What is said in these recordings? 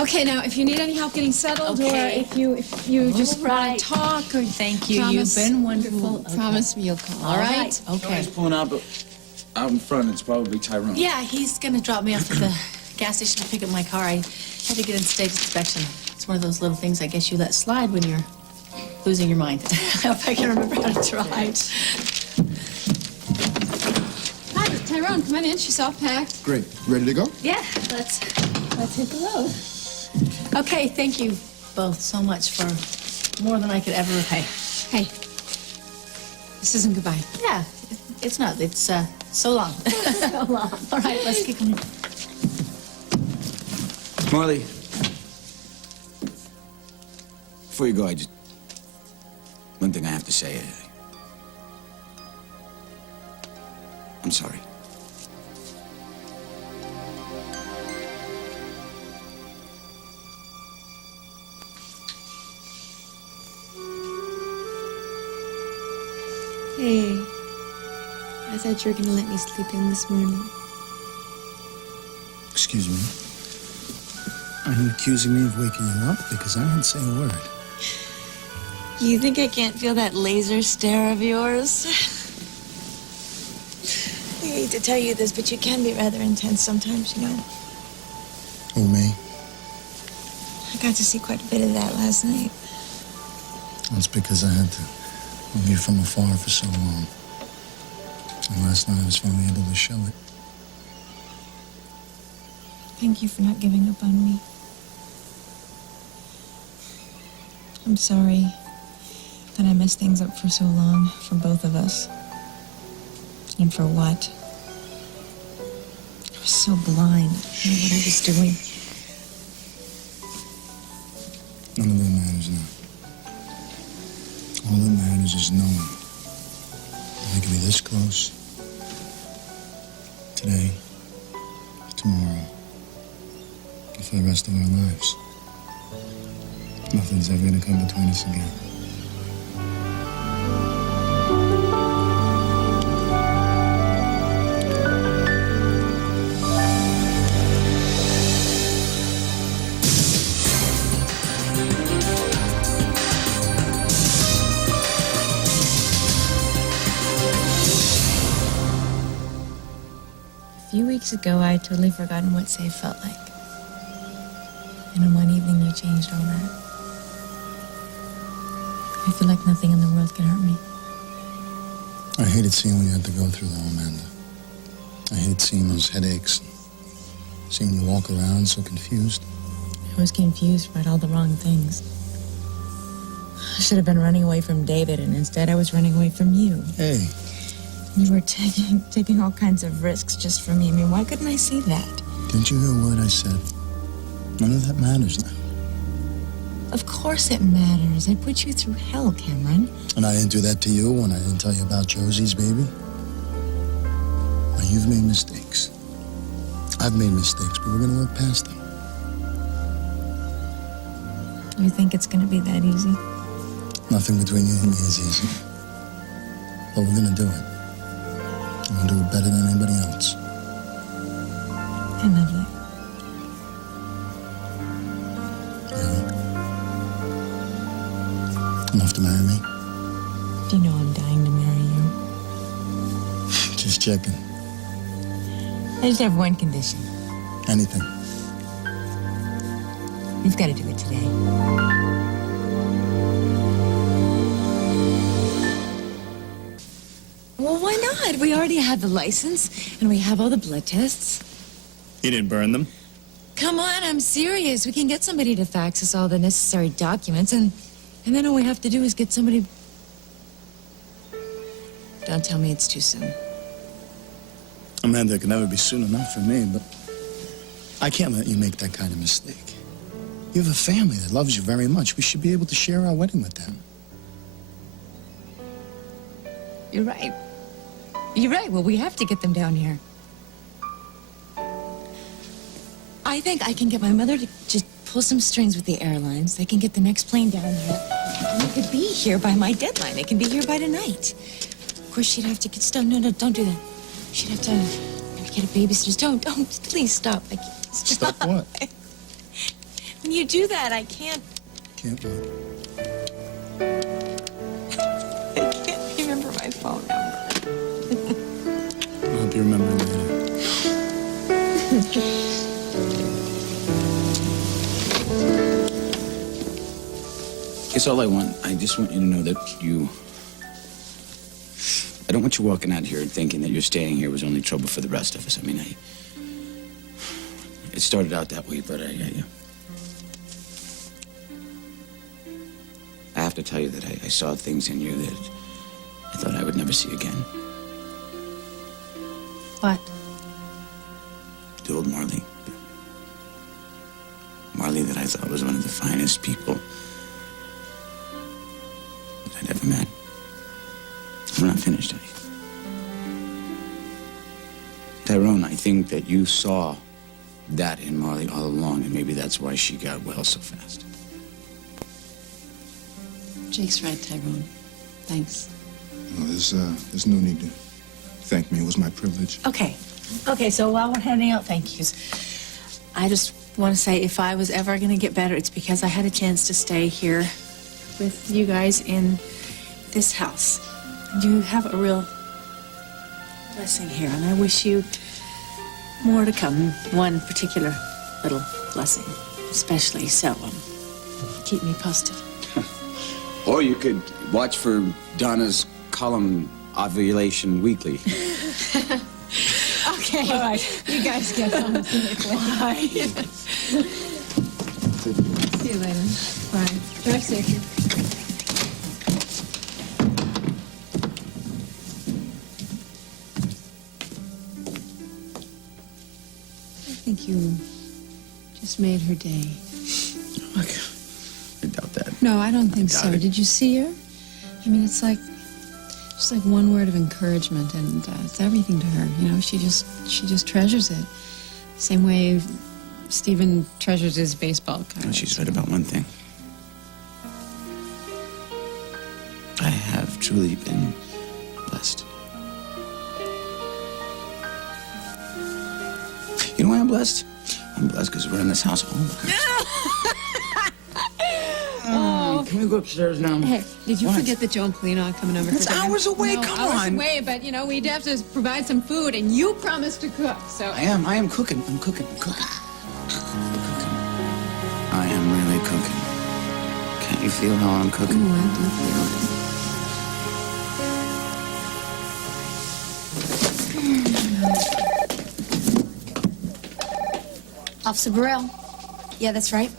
Okay, now, if you need any help getting settled, Okay. or if you just want to talk, or Thank you. promise, You've been wonderful. Okay. Promise me you'll call. All right? Okay. He's pulling out, but out in front, it's probably Tyrone. Yeah, he's gonna drop me off at the gas station to pick up my car. I had to get in state inspection. It's one of those little things I guess you let slide when you're losing your mind. I hope I can remember how to drive. Hi, Tyrone, come on in. She's all packed. Great. Ready to go? Yeah, let's hit the road. Okay, thank you both so much for more than I could ever repay. Hey, this isn't goodbye. Yeah, it's not. It's so long. So long. All right, let's keep going. Marley, before you go, one thing I have to say. I'm sorry. Hey, I thought you were gonna let me sleep in this morning. Excuse me. Are you accusing me of waking you up? Because I didn't say a word. You think I can't feel that laser stare of yours? I hate to tell you this, but you can be rather intense sometimes, you know. Oh, me? I got to see quite a bit of that last night. That's because I had to love you from afar for so long. And last night I was finally able to show it. Thank you for not giving up on me. I'm sorry that I messed things up for so long, for both of us. And for what? I was so blind. I didn't know what I was doing. None of that matters now. All that matters is knowing that we can be this close. Today, tomorrow, and for the rest of our lives. Nothing's ever gonna come between us again. A few weeks ago, I had totally forgotten what safe felt like. And in one evening, you changed all that. I feel like nothing in the world can hurt me. I hated seeing what you had to go through, though, Amanda. I hated seeing those headaches, seeing you walk around so confused. I was confused about all the wrong things. I should have been running away from David, and instead I was running away from you. Hey, You were taking all kinds of risks just for me. I mean, why couldn't I see that? didn't you hear a word I said? None of that matters now. Of course it matters. I put you through hell, Cameron. And I didn't do that to you when I didn't tell you about Josie's baby. Now, you've made mistakes. I've made mistakes, but we're gonna work past them. You think it's gonna be that easy? Nothing between you and me is easy. But we're gonna do it. And we'll do it better than anybody else. I love you. Really? Enough to marry me? You know I'm dying to marry you. Just checking. I just have one condition. Anything. We've got to do it today. Well, why not? We already have the license, and we have all the blood tests. You didn't burn them? Come on, I'm serious. We can get somebody to fax us all the necessary documents, and then all we have to do is get somebody... Don't tell me it's too soon. Amanda, it can never be soon enough for me, but I can't let you make that kind of mistake. You have a family that loves you very much. We should be able to share our wedding with them. You're right. You're right. Well, we have to get them down here. I think I can get my mother to just pull some strings with the airlines. They can get the next plane down here. And we could be here by my deadline. They can be here by tonight. Of course, she'd have to get... Stop. No, don't do that. She'd have to maybe get a babysitter. Don't. Please stop. Stop what? When you do that, I can't remember my phone number. I'll help you remember later. It's all I want. I just want you to know that I don't want you walking out here thinking that you're staying here was only trouble for the rest of us. I mean, it started out that way, but I have to tell you that I saw things in you that I thought I would never see again. What? The old Marley. Marley that I thought was one of the finest people that I'd ever met. I'm not finished, Tyrone, I think that you saw that in Marley all along, and maybe that's why she got well so fast. Jake's right, Tyrone. Thanks. No, there's no need to thank me. It was my privilege. Okay. Okay, so while we're handing out thank yous, I just want to say if I was ever going to get better, it's because I had a chance to stay here with you guys in this house. You have a real blessing here, and I wish you more to come. One particular little blessing, especially. So, keep me posted. Or you could watch for Donna's column Ovulation Weekly. Okay. All right. You guys get home. Bye. See you later. Bye. Drive safe. I think you just made her day. Okay. I doubt that. No, I don't think Got so. it. Did you see her? I mean, it's like just like one word of encouragement, and it's everything to her. You know, she just treasures it. Same way Stephen treasures his baseball Well, cards. she's right about one thing. I have truly been blessed. You know why I'm blessed? I'm blessed because we're in this house all the time. Can we go upstairs now? Hey, did you What? forget that Joe and Polina are coming over It's for dinner? hours away, No, come hours on. away, but, you know, we'd have to provide some food, and you promised to cook, so... I am cooking. I'm cooking. I am really cooking. Can't you feel how I'm cooking? Oh, I do feel it. Officer Burrell. Yeah, that's right.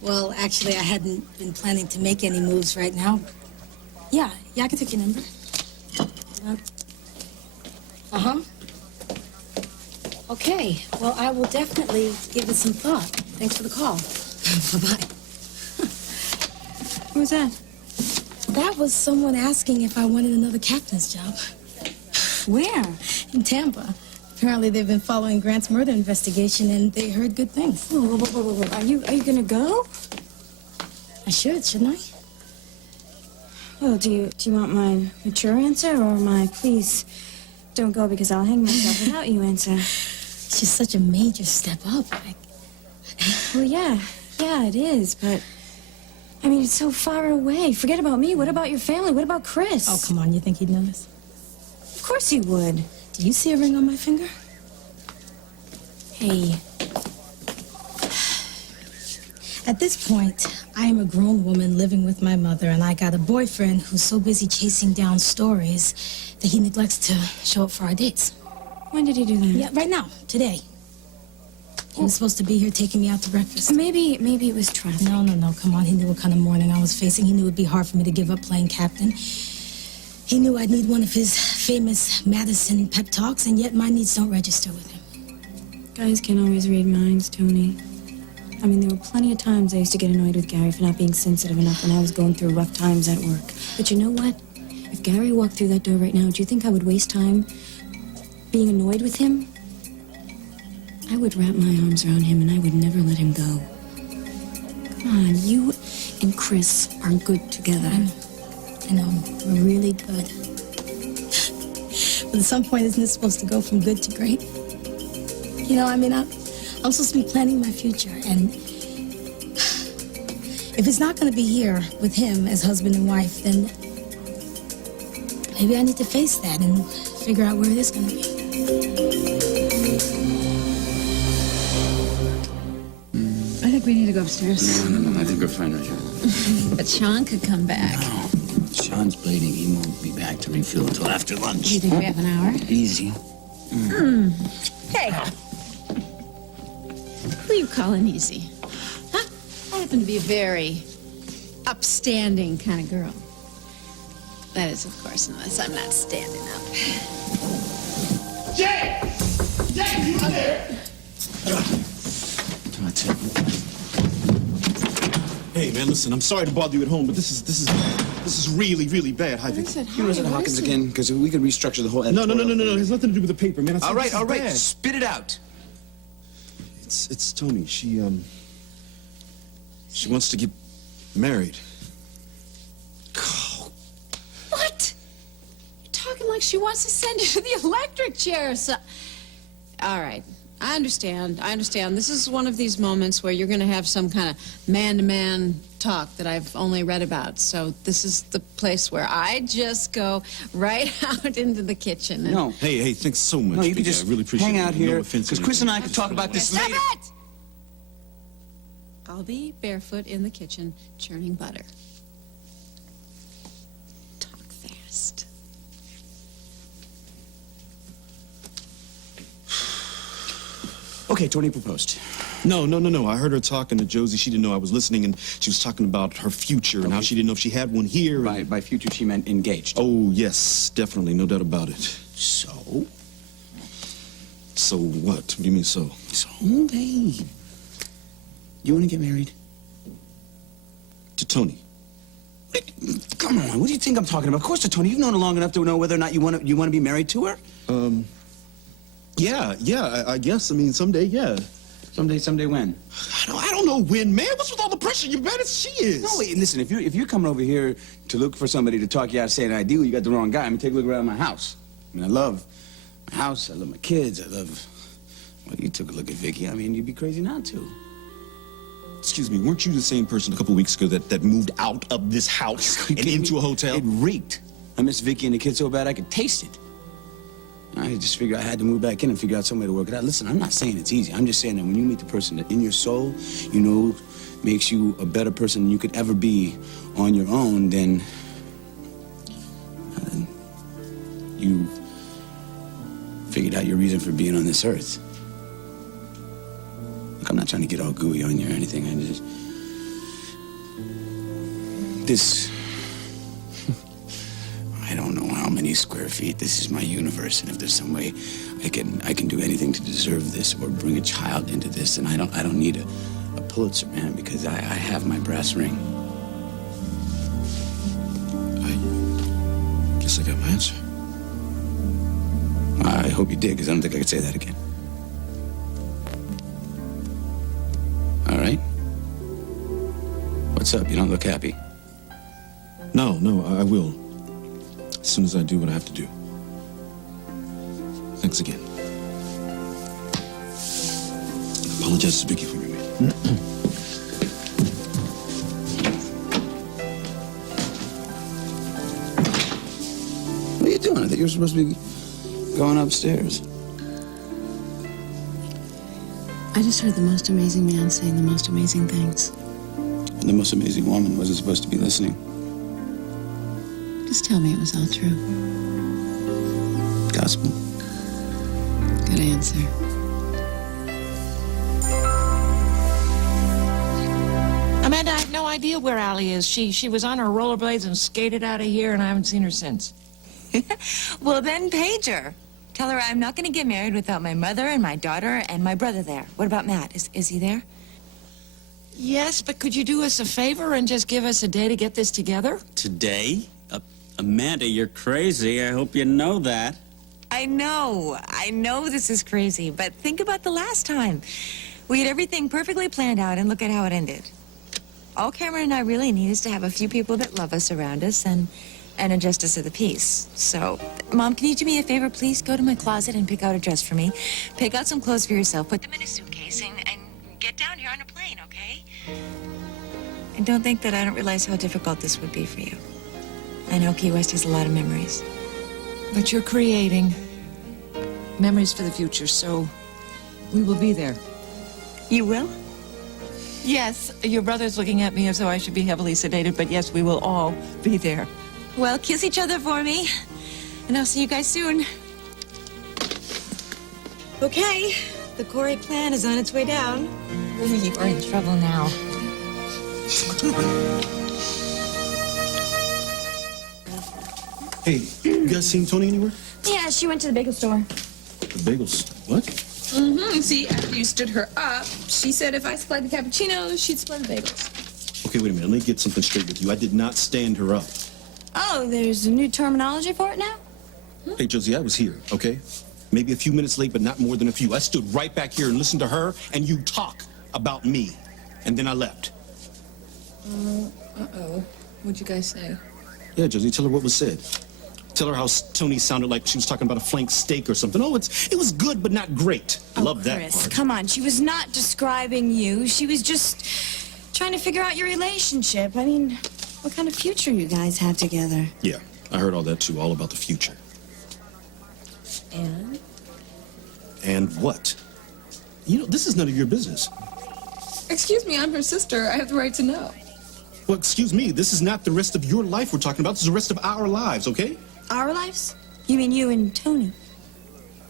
Well, actually, I hadn't been planning to make any moves right now. Yeah, I can take your number. Uh-huh. Okay, well, I will definitely give it some thought. Thanks for the call. Bye-bye. Who's that? That was someone asking if I wanted another captain's job. Where? In Tampa. Apparently, they've been following Grant's murder investigation, and they heard good things. Whoa. Are you gonna go? I should, shouldn't I? Well, do you want my mature answer or my please don't go because I'll hang myself without you answer? It's just such a major step up. Well, yeah, it is, but I mean, it's so far away. Forget about me. What about your family? What about Chris? Oh, come on. You think he'd notice? Of course he would. Do you see a ring on my finger? Hey, At this point, I am a grown woman living with my mother, and I got a boyfriend who's so busy chasing down stories that he neglects to show up for our dates. when did he do that? Yeah, right now, today. He was supposed to be here taking me out to breakfast. Maybe it was traffic. No, come on. He knew what kind of morning I was facing. He knew it'd be hard for me to give up playing captain. He knew I'd need one of his famous Madison pep talks, and yet my needs don't register with him. Guys can't always read minds, Tony. I mean, there were plenty of times I used to get annoyed with Gary for not being sensitive enough when I was going through rough times at work. But you know what? If Gary walked through that door right now, do you think I would waste time being annoyed with him? I would wrap my arms around him and I would never let him go. Come on, you and Chris are good together. I know, we're really good. But at some point, isn't it supposed to go from good to great? You know, I mean, I'm supposed to be planning my future, and if it's not going to be here with him as husband and wife, then maybe I need to face that and figure out where it is going to be. I think we need to go upstairs. No, I think we're fine right here. But Sean could come back. No, Sean's bleeding. He won't be back to refill until after lunch. Do you think we have an hour? Easy. Hey. Who are you calling easy? Huh? I happen to be a very upstanding kind of girl. That is, of course, unless I'm not standing up. Jay! Jay, you there? That's it. Hey, man, listen, I'm sorry to bother you at home, but this is really, really bad. Hi, Vic. You know, Hawkins again, because we could restructure the whole. No. It has nothing to do with the paper, man. All right. Bad. Spit it out. It's Tony. She wants to get married. What? You're talking like she wants to send you to the electric chair or something. All right. I understand. This is one of these moments where you're going to have some kind of man-to-man talk that I've only read about. So this is the place where I just go right out into the kitchen. And... No. Hey, thanks so much. No, you Vic. could just I really appreciate hang it. out No here, offense because or Chris and I anything. could talk about this Stop later. it! I'll be barefoot in the kitchen churning butter. Talk fast. Okay, Tony proposed. No. I heard her talking to Josie. She didn't know I was listening, and she was talking about her future and how she didn't know if she had one here. and- By future, she meant engaged. Oh, yes, definitely. No doubt about it. So? So what? What do you mean, so? So, hey. You want to get married? To Tony. Come on, what do you think I'm talking about? Of course to Tony. You've known her long enough to know whether or not you want to be married to her? Yeah, I guess. I mean, someday, yeah. Someday when? I don't know when, man. What's with all the pressure? You're bad as she is. No, wait, listen, if you're coming over here to look for somebody to talk you out of saying I do, you got the wrong guy. I mean, take a look around my house. I mean, I love my house, I love my kids, well, you took a look at Vicky. I mean, you'd be crazy not to. Excuse me, weren't you the same person a couple weeks ago that moved out of this house and into a hotel? It reeked. I miss Vicky and the kids so bad I could taste it. I just figured I had to move back in and figure out some way to work it out. Listen, I'm not saying it's easy. I'm just saying that when you meet the person that in your soul, you know, makes you a better person than you could ever be on your own, then you figured out your reason for being on this earth. Look, I'm not trying to get all gooey on you or anything. I don't know how many square feet. This is my universe, and if there's some way I can do anything to deserve this or bring a child into this, then I don't need a Pulitzer, man, because I have my brass ring. I guess I got my answer. I hope you did, because I don't think I could say that again. All right? What's up? You don't look happy. No, I will. As soon as I do what I have to do. Thanks again. I apologize to Vicky for me, man. What are you doing? I thought you were supposed to be going upstairs. I just heard the most amazing man saying the most amazing things. And the most amazing woman wasn't supposed to be listening. Just tell me it was all true. Gospel. Good answer. Amanda, I have no idea where Allie is. She was on her rollerblades and skated out of here, and I haven't seen her since. Well, then page her. Tell her I'm not going to get married without my mother and my daughter and my brother there. What about Matt? Is he there? Yes, but could you do us a favor and just give us a day to get this together? Today? Amanda, you're crazy. I hope you know that. I know this is crazy, but think about the last time. We had everything perfectly planned out, and look at how it ended. All Cameron and I really need is to have a few people that love us around us, and and a justice of the peace. So, Mom, can you do me a favor, please? Go to my closet and pick out a dress for me. Pick out some clothes for yourself. Put them in a suitcase and get down here on a plane, okay? And don't think that I don't realize how difficult this would be for you. I know Key West has a lot of memories. But you're creating memories for the future, so we will be there. You will? Yes, your brother's looking at me as though I should be heavily sedated, but yes, we will all be there. Well, kiss each other for me. And I'll see you guys soon. Okay, the Corey plan is on its way down. Ooh, you are in trouble now. Hey, you guys seen Tony anywhere? Yeah, she went to the bagel store. The bagels. What? Mm-hmm. See, after you stood her up, she said if I supplied the cappuccinos, she'd supply the bagels. Okay, wait a minute. Let me get something straight with you. I did not stand her up. Oh, there's a new terminology for it now? Hey, Josie, I was here, okay? Maybe a few minutes late, but not more than a few. I stood right back here and listened to her and you talk about me. And then I left. Uh-oh. What'd you guys say? Yeah, Josie, tell her what was said. Tell her how Tony sounded like she was talking about a flank steak or something. Oh, it was good, but not great. Love that Chris, part. come on. She was not describing you. She was just trying to figure out your relationship. I mean, what kind of future you guys have together? Yeah, I heard all that too, all about the future. And? And what? You know, this is none of your business. Excuse me, I'm her sister. I have the right to know. Well, excuse me, this is not the rest of your life we're talking about. This is the rest of our lives, okay? Our lives? You mean you and Tony?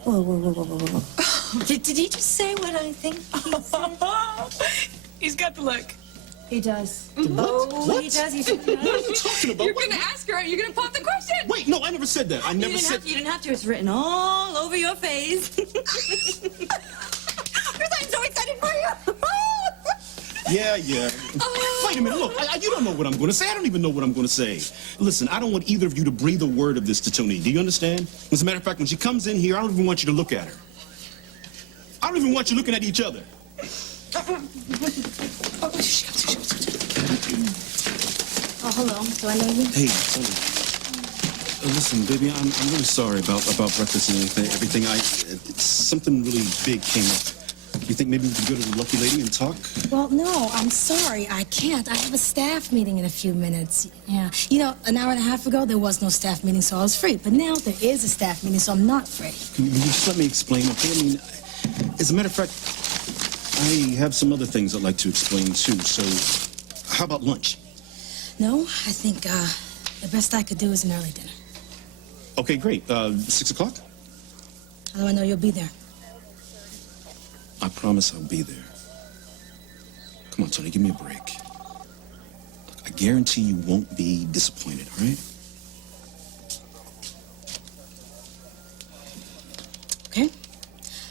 Whoa. Did he just say what I think he said? He's got the look. He does. Oh, what? He does. He What are you talking about? You're gonna ask her, you're gonna pop the question. Wait, no, I never said that. I never said... You didn't have to. It's written all over your face. Because I'm so excited for you. Yeah. Wait a minute, look, you don't know what I'm going to say. I don't even know what I'm going to say. Listen, I don't want either of you to breathe a word of this to Tony. Do you understand? As a matter of fact, when she comes in here, I don't even want you to look at her. I don't even want you looking at each other. Oh, hello. Do I know you? Hey, Tony. Listen, baby, I'm really sorry about breakfast and everything. Something really big came up. You think maybe we could go to the Lucky Lady and talk? Well, no, I'm sorry. I can't. I have a staff meeting in a few minutes. Yeah. You know, an hour and a half ago, there was no staff meeting, so I was free. But now there is a staff meeting, so I'm not free. Can you just let me explain, okay? I mean, as a matter of fact, I have some other things I'd like to explain, too. So, how about lunch? No, I think the best I could do is an early dinner. Okay, great. 6 o'clock? How do I know you'll be there? I promise I'll be there. Come on, Tony, give me a break. Look, I guarantee you won't be disappointed, all right? Okay.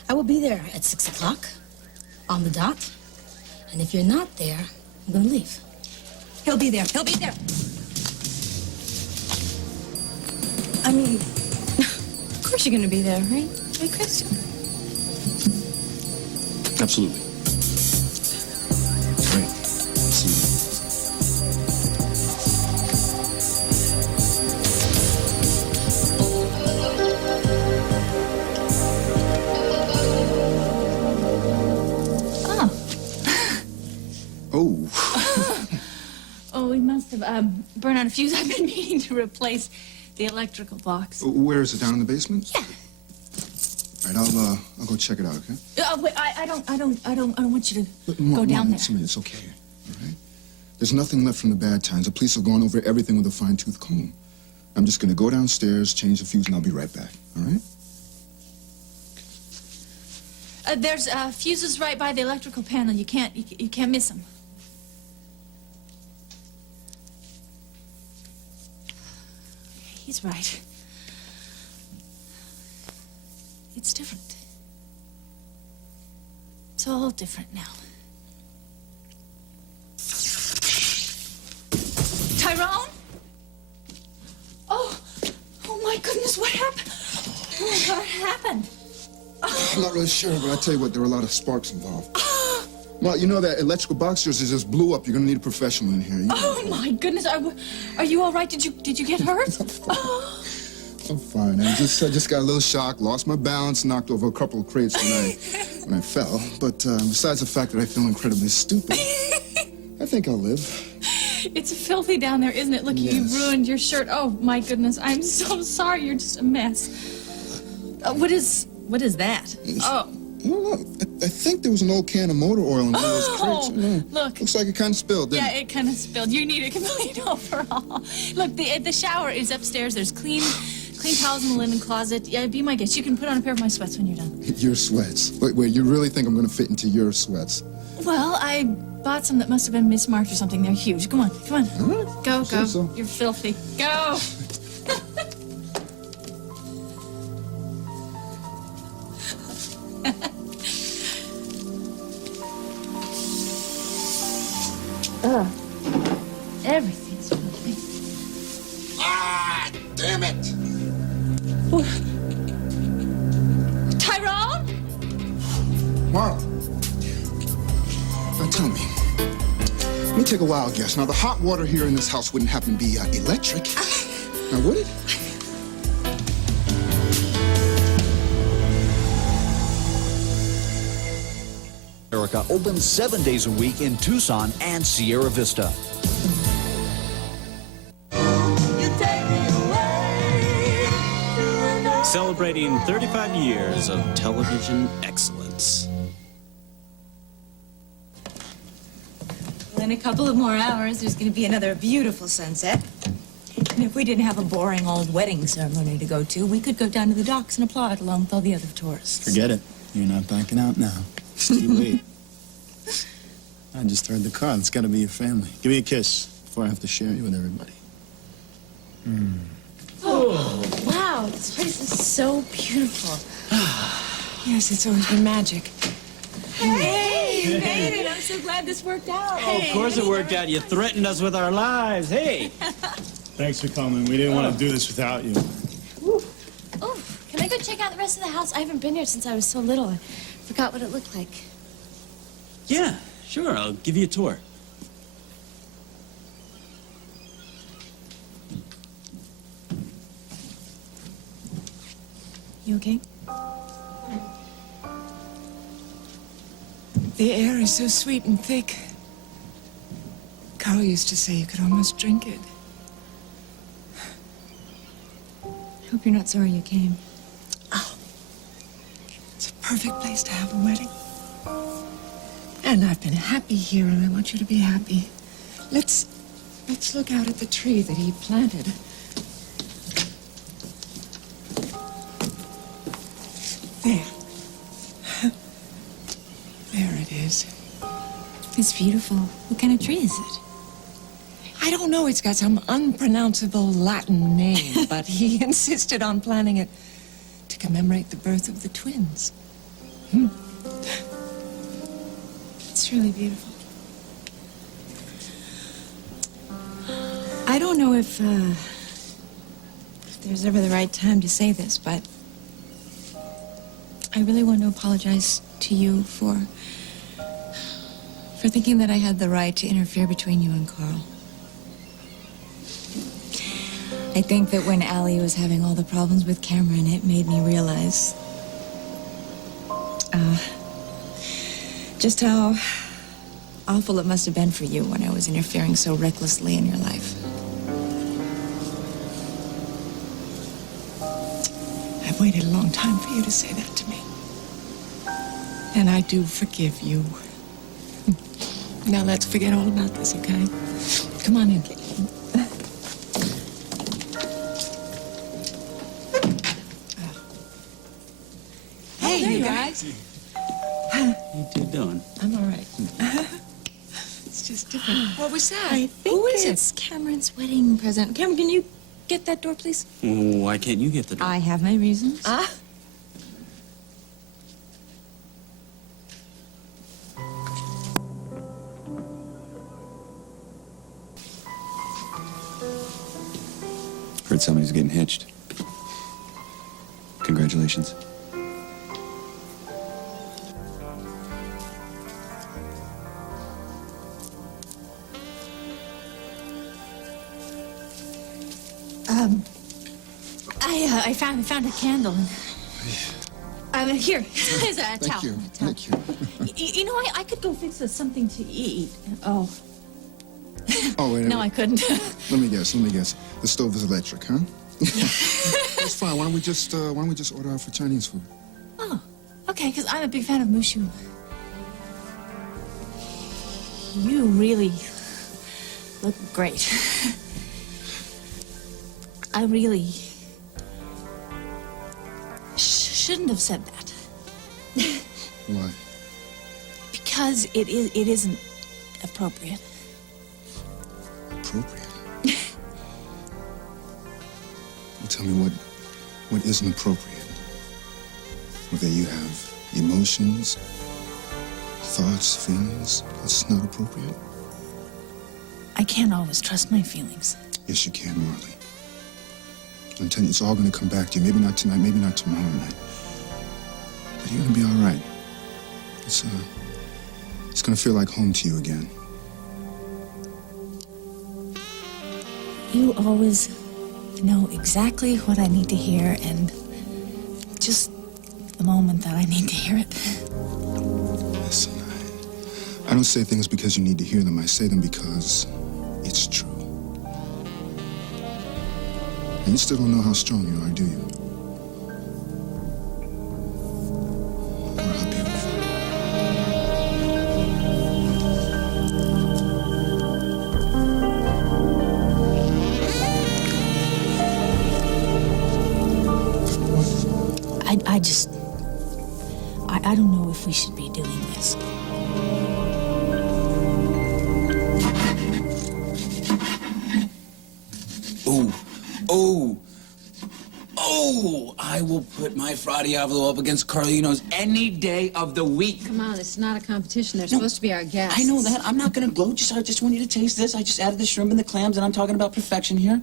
I will be there at 6 o'clock, on the dot. And if you're not there, I'm going to leave. He'll be there. He'll be there. I mean, of course you're going to be there, right? Right, Chris? Absolutely. All right. See you. Oh, we must have burned out a fuse. I've been meaning to replace the electrical box. Where is it? Down in the basement? Yeah. All right, I'll go check it out, okay? Wait, I don't want you to Look, go down there. Listen, it's okay, all right? There's nothing left from the bad times. The police have gone over everything with a fine-tooth comb. I'm just gonna go downstairs, change the fuse, and I'll be right back, all right? There's fuses right by the electrical panel. You can't miss them. He's right. It's different. It's all different now. Tyrone? Oh my goodness, what happened? What happened? I'm not really sure, but I tell you what, there were a lot of sparks involved. Well, you know that electrical box yours just blew up. You're gonna need a professional in here. Oh my goodness, are you all right? Did you get hurt? I'm fine. I just got a little shock, lost my balance, knocked over a couple of crates when I fell. But besides the fact that I feel incredibly stupid, I think I'll live. It's filthy down there, isn't it? Look, you Yes. ruined your shirt. Oh my goodness, I'm so sorry. You're just a mess. What is that? Oh. I don't know. I think there was an old can of motor oil in one of those crates. Look. Looks like it kind of spilled, didn't Yeah, it kind of spilled. You need a complete overhaul. Look, the shower is upstairs. There's clean towels in the linen closet. Yeah, be my guest. You can put on a pair of my sweats when you're done. Your sweats. Wait, you really think I'm gonna fit into your sweats? Well, I bought some that must have been mismarked or something. They're huge. Come on. All right. Go. So. You're filthy. Go. Everything's filthy. Ah, damn it! Tyrone? Marla. Now tell me. Let me take a wild guess. Now, the hot water here in this house wouldn't happen to be electric. Now, would it? America opens 7 days a week in Tucson and Sierra Vista. Celebrating 35 years of television excellence. Well, in a couple of more hours, there's going to be another beautiful sunset. And if we didn't have a boring old wedding ceremony to go to, we could go down to the docks and applaud along with all the other tourists. Forget it. You're not backing out now. It's too late. I just heard the car. It's got to be your family. Give me a kiss before I have to share you with everybody. Oh, wow. This place is so beautiful. Yes, it's always been magic. Hey, you made it. I'm so glad this worked out. Oh, of course it worked out. You threatened us with our lives. Hey. Thanks for coming. We didn't want to do this without you. Oh, can I go check out the rest of the house? I haven't been here since I was so little. I forgot what it looked like. Yeah, sure. I'll give you a tour. You okay? The air is so sweet and thick. Carl used to say you could almost drink it. I hope you're not sorry you came. It's a perfect place to have a wedding. And I've been happy here, and I want you to be happy. Let's look out at the tree that he planted. There. There it is. It's beautiful. What kind of tree is it? I don't know, it's got some unpronounceable Latin name, but he insisted on planting it to commemorate the birth of the twins. It's really beautiful. I don't know if there's ever the right time to say this, but I really want to apologize to you for thinking that I had the right to interfere between you and Carl. I think that when Allie was having all the problems with Cameron, it made me realize just how awful it must have been for you when I was interfering so recklessly in your life. I've waited a long time for you to say that to me. And I do forgive you. Now let's forget all about this, okay? Come on in. Hey, you guys. How you doing? I'm all right. It's just different. What was that? I think Who is it's Cameron's wedding present. Cameron, can you get that door, please? Why can't you get the door? I have my reasons. Heard somebody's getting hitched. Congratulations. I found a candle. Here, here's a Thank towel. you. A towel. Thank you. You know, I could go fix us something to eat. Oh. Oh, wait. No, I couldn't. Let me guess. The stove is electric, huh? That's fine. Why don't we just order out for Chinese food? Oh, okay, because I'm a big fan of Mushu. You really look great. I really shouldn't have said that. Why? Because it isn't appropriate. Appropriate? Well, tell me what isn't appropriate? Well, there you have emotions, thoughts, feelings. That's not appropriate. I can't always trust my feelings. Yes, you can, Marley. I'm telling you, it's all going to come back to you. Maybe not tonight, maybe not tomorrow night. But you're going to be all right. It's going to feel like home to you again. You always know exactly what I need to hear and just the moment that I need to hear it. Listen, I don't say things because you need to hear them. I say them because it's true. And you still don't know how strong you are, do you? Or how beautiful. I don't know if we should be doing this. Oh, I will put my Fra Diavolo up against Carlino's any day of the week. Come on, it's not a competition. They're supposed to be our guests. I know that. I'm not going to gloat. I just want you to taste this. I just added the shrimp and the clams, and I'm talking about perfection here.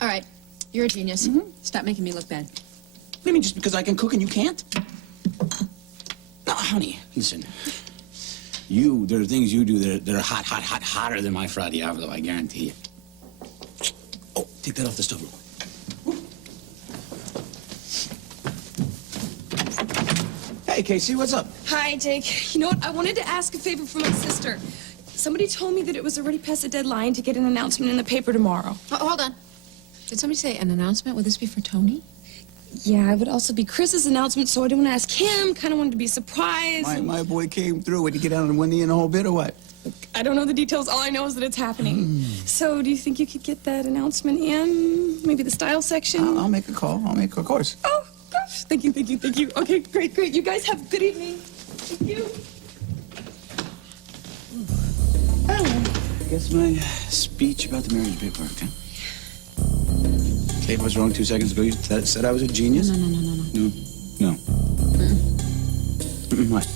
All right, you're a genius. Stop making me look bad. What do you mean, just because I can cook and you can't? No, honey, listen. There are things you do that are hotter than my Fra Diavolo, I guarantee you. Oh, take that off the stove real quick. Hey, Casey, what's up? Hi, Jake. You know what? I wanted to ask a favor for my sister. Somebody told me that it was already past the deadline to get an announcement in the paper tomorrow. Oh, hold on. Did somebody say an announcement? Would this be for Tony? Yeah, it would also be Chris's announcement, so I didn't want to ask him. Kind of wanted to be surprised. My boy came through. Would you get down on one knee in the whole bit or what? I don't know the details. All I know is that it's happening. So do you think you could get that announcement in? Maybe the style section? I'll make a call. Of course. Oh, gosh. Thank you. Okay, great. You guys have a good evening. Thank you. I guess my speech about the marriage bit worked, huh? Kate was wrong 2 seconds ago. You said I was a genius? No. No. What?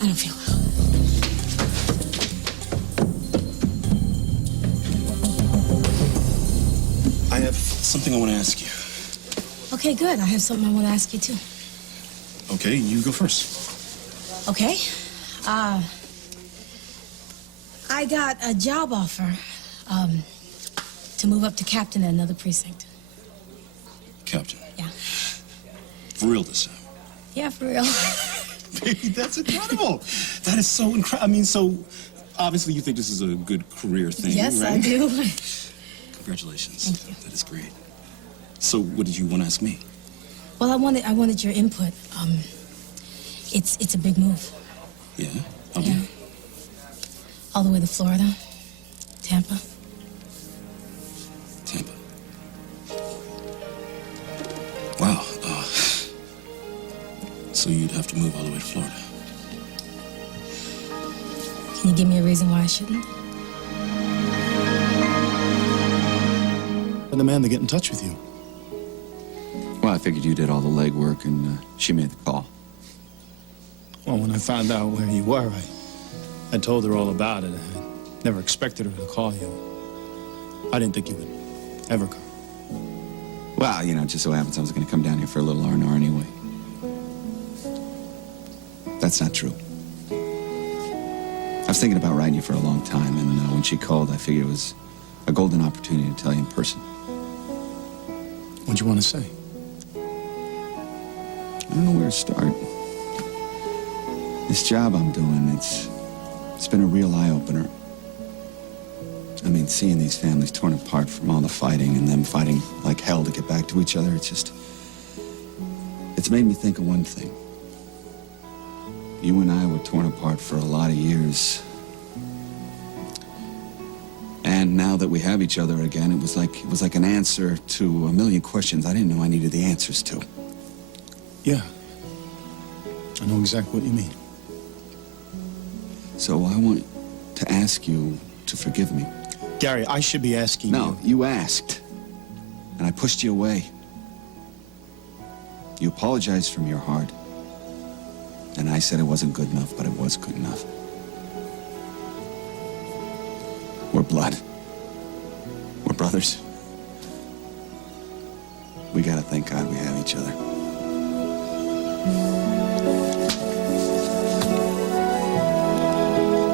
I don't feel well. I have something I want to ask you. Okay, good. I have something I want to ask you, too. Okay, you go first. Okay. I got a job offer, to move up to captain at another precinct. Captain. Yeah. For real this time. Yeah, for real. Baby, that's incredible. That is so incredible. I mean, so obviously you think this is a good career thing, Yes, right? I do. Congratulations. Thank you. That is great. So what did you want to ask me? Well, I wanted your input. It's a big move. Yeah? Yeah. All the way to Florida, Tampa. Tampa. Wow. So you'd have to move all the way to Florida. Can you give me a reason why I shouldn't? For the man to get in touch with you. Well, I figured you did all the legwork and she made the call. Well, when I found out where you were, I told her all about it. I never expected her to call you. I didn't think you would ever come. Well, you know, it just so happens I was going to come down here for a little R&R anyway. That's not true. I was thinking about writing you for a long time, and when she called, I figured it was a golden opportunity to tell you in person. What'd you want to say? I don't know where to start. This job I'm doing, it's been a real eye-opener. I mean, seeing these families torn apart from all the fighting and them fighting like hell to get back to each other, it's made me think of one thing. You and I were torn apart for a lot of years. And now that we have each other again, it was like an answer to a million questions I didn't know I needed the answers to. Yeah. I know exactly what you mean. So I want to ask you to forgive me. Gary, I should be asking you. No, you asked. And I pushed you away. You apologized from your heart. And I said it wasn't good enough, but it was good enough. We're blood. We're brothers. We gotta thank God we have each other.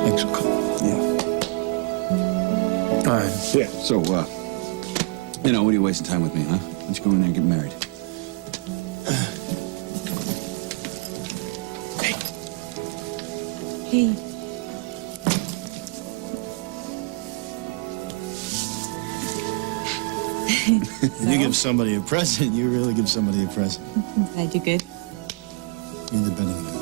Thanks for coming. Yeah. All right. Yeah. So, what are you wasting time with me, huh? Why don't you go in there and get married? Hey. When you give somebody a present, you really give somebody a present. Did I do good? You did better than good.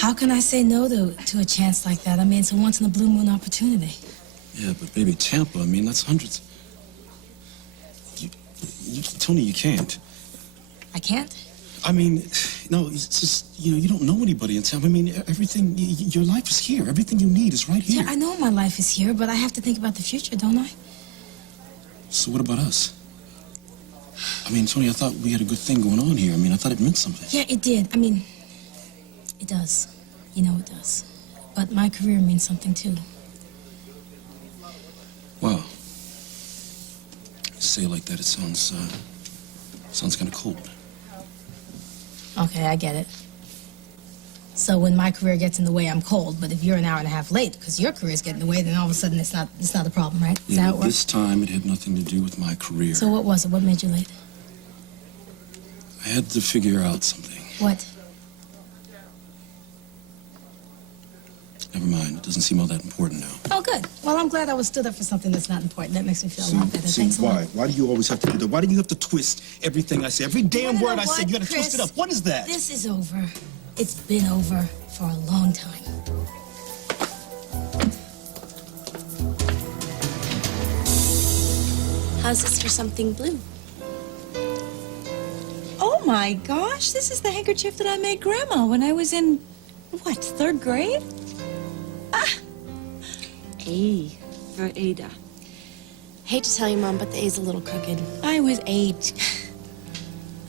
How can I say no to a chance like that? I mean, it's a once-in-a-blue moon opportunity. Yeah, but baby, Tampa, I mean, that's hundreds. Tony, you can't. I can't? I mean, no, it's just, you don't know anybody in Tampa. I mean, everything, your life is here. Everything you need is right here. Yeah, I know my life is here, but I have to think about the future, don't I? So what about us? I mean, Tony, I thought we had a good thing going on here. I mean, I thought it meant something. Yeah, it did. I mean, it does. You know it does. But my career means something, too. Wow. You say it like that, it sounds kind of cold. Okay, I get it. So when my career gets in the way, I'm cold. But if you're an hour and a half late because your career's getting in the way, then all of a sudden it's not a problem, right? Is that how it works? This time it had nothing to do with my career. So what was it? What made you late? I had to figure out something. What? Never mind. It doesn't seem all that important now. Oh, good. Well, I'm glad I was stood up for something that's not important. That makes me feel a lot better. Thanks a lot. Why do you always have to do that? Why do you have to twist everything I say? Every damn word I say, you gotta twist it up. What is that? This is over. It's been over for a long time. How's this for something blue? Oh my gosh, this is the handkerchief that I made Grandma when I was in, what, 3rd grade? A for Ada. Hate to tell you, Mom, but the A's a little crooked. I was 8.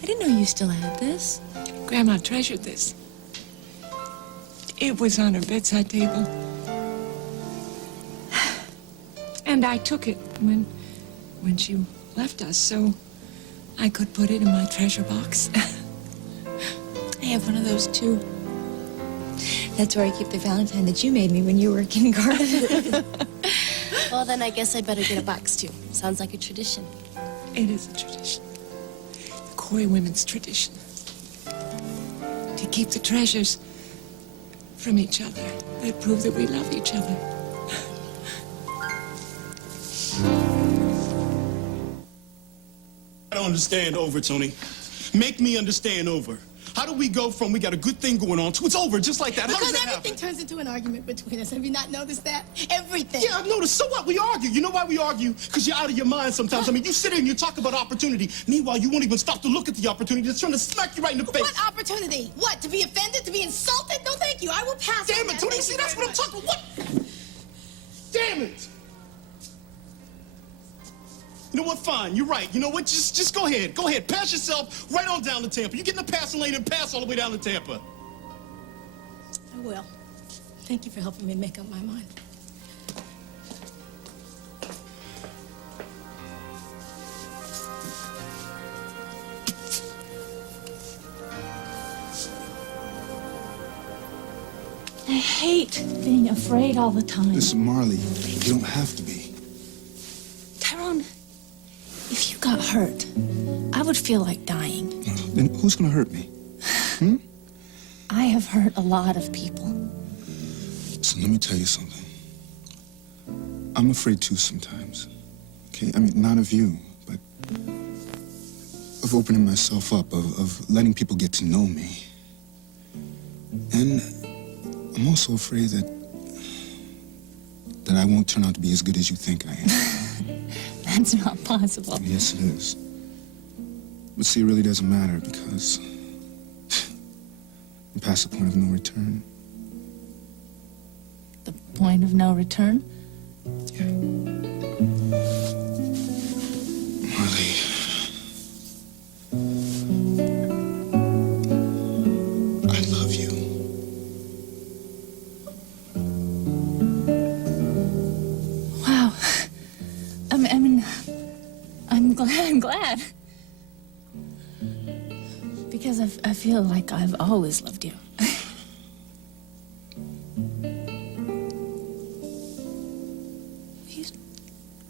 I didn't know you still had this. Grandma treasured this. It was on her bedside table. And I took it when she left us, so I could put it in my treasure box. I have one of those too. That's where I keep the Valentine that you made me when you were in kindergarten. Well, then I guess I better get a box, too. Sounds like a tradition. It is a tradition. The Corey women's tradition. To keep the treasures from each other that prove that we love each other. I don't understand over, Tony. Make me understand over. How do we go from we got a good thing going on to it's over just like that? How does Because that everything happen? turns into an argument between us. Have you not noticed that? Everything. Yeah, I've noticed. So what? We argue. You know why we argue? Because you're out of your mind sometimes. I mean, you sit here and you talk about opportunity. Meanwhile, you won't even stop to look at the opportunity. It's trying to smack you right in the face. What opportunity? What? To be offended? To be insulted? No, thank you. I will pass. Damn on it, that. Tony. Thank See, you that's very what I'm much. talking. What? Damn it. You know what? Fine. You're right. You know what? Just go ahead. Go ahead. Pass yourself right on down to Tampa. You get in the passing lane and pass all the way down to Tampa. I will. Thank you for helping me make up my mind. I hate being afraid all the time. Listen, Marley, you don't have to be. Tyrone, if you got hurt, I would feel like dying. Then who's gonna hurt me? I have hurt a lot of people. So let me tell you something. I'm afraid too sometimes. Okay? I mean, not of you, but of opening myself up, of letting people get to know me. And I'm also afraid that I won't turn out to be as good as you think I am. That's not possible. Yes, it is. But see, it really doesn't matter because I'm past the point of no return. The point of no return? Marley. I love you. Wow. I'm glad. Because I feel like I've always loved you.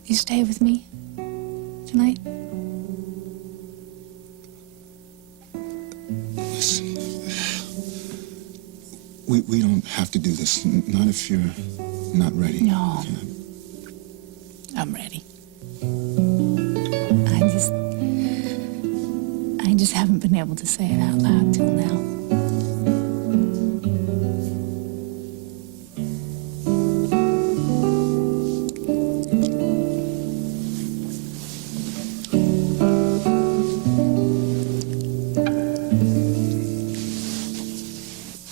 You stay with me tonight? Listen, we don't have to do this. Not if you're not ready. No. I'm ready. I just haven't been able to say it out loud till now.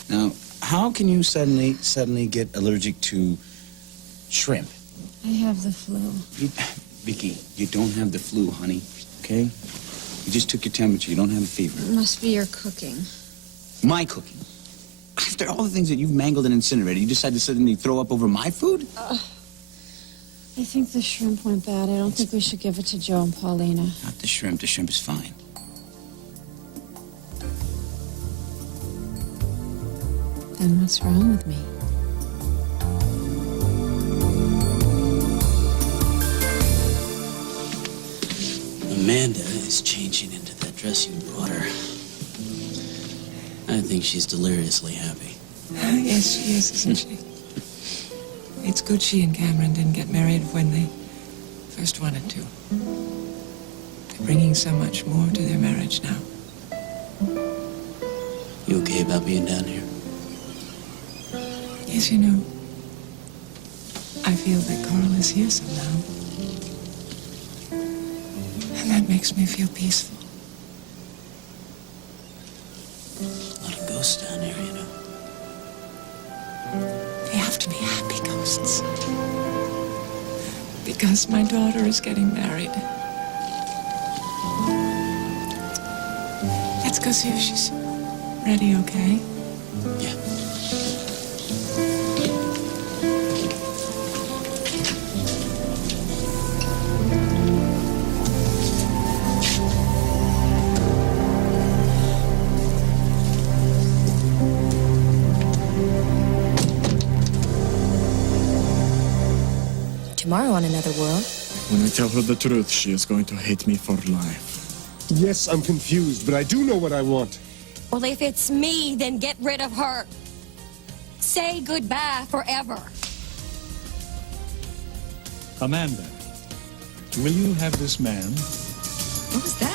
Now, how can you suddenly get allergic to shrimp? I have the flu. Vicky, you don't have the flu, honey, okay? You just took your temperature. You don't have a fever. It must be your cooking. My cooking. After all the things that you've mangled and incinerated, you decide to suddenly throw up over my food? I think the shrimp went bad. I don't think we should give it to Joe and Paulina. Not the shrimp. The shrimp is fine. Then what's wrong with me? Amanda is changing into that dress you brought her. I think she's deliriously happy. Yes, she is, isn't she? It's good she and Cameron didn't get married when they first wanted to. They're bringing so much more to their marriage now. You okay about being down here? Yes, you know, I feel that Carl is here somehow. And that makes me feel peaceful. A lot of ghosts down here, you know. They have to be happy ghosts. Because my daughter is getting married. Let's go see if she's ready, okay? Yeah. Tomorrow on Another World. When I tell her the truth, she is going to hate me for life. Yes, I'm confused, but I do know what I want. Well, if it's me, then get rid of her. Say goodbye forever. Amanda, will you have this man? What was that?